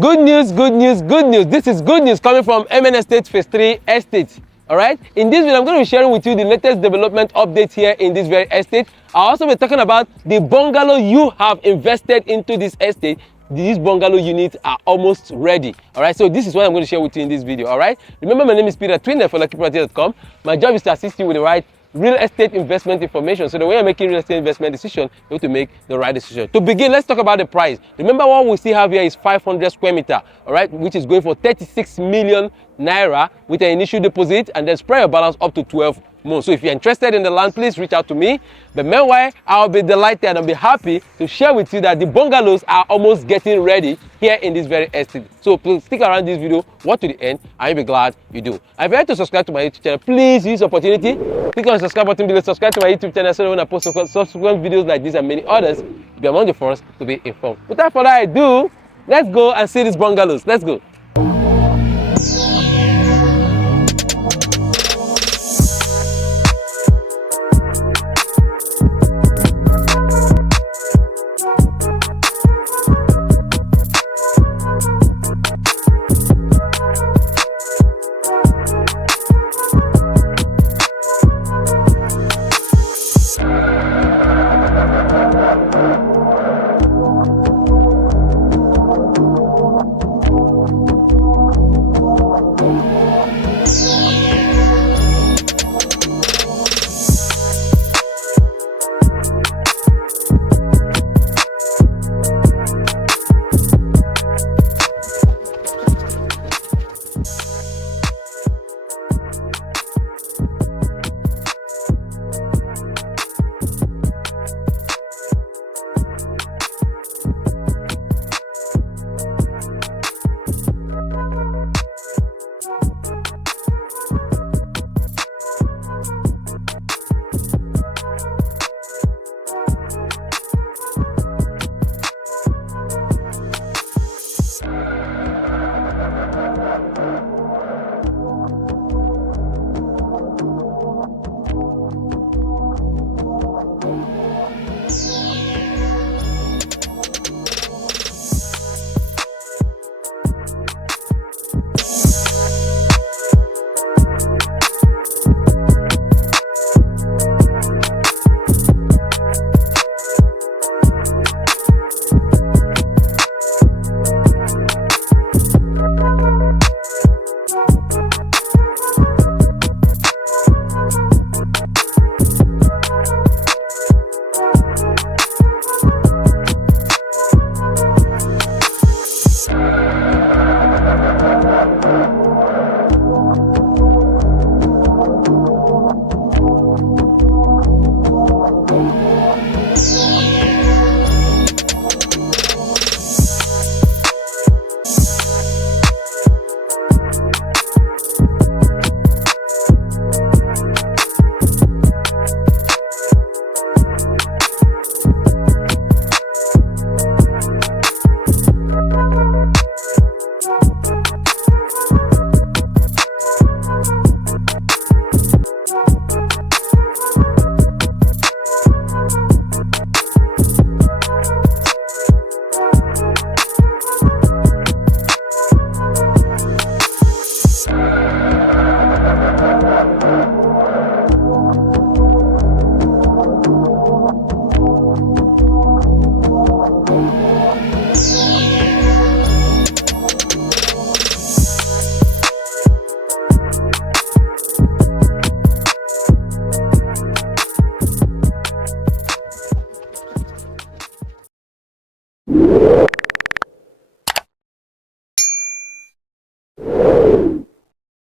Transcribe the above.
Good news, good news, good news. This is good news coming from MN Estate Phase 3 Estate. Alright, in this video, I'm going to be sharing with you the latest development update here in this very estate. I'll also be talking about the bungalow you have invested into this estate. These bungalow units are almost ready. Alright, so this is what I'm going to share with you in this video. Alright, remember my name is Peter, trainer for LuckyProperty.com. My job is to assist you with the right real estate investment information. So the way you're making real estate investment decision, you have to make the right decision. To begin, let's talk about the price. Remember, what we still have here is 500 square meter, all right, which is going for 36 million naira with an initial deposit, and then spread your balance up to 12 months. So if you're interested in the land, please reach out to me. But meanwhile, I'll be delighted and be happy to share with you that the bungalows are almost getting ready here in this very estate. So please stick around this video, watch to the end, and you'll be glad you do. And if you'd like to subscribe to my YouTube channel, please use the opportunity. Click on the subscribe button below, subscribe to my YouTube channel so that when I post subsequent videos like this and many others, you'll be among the first to be informed. Without further ado, let's go and see these bungalows. Let's go.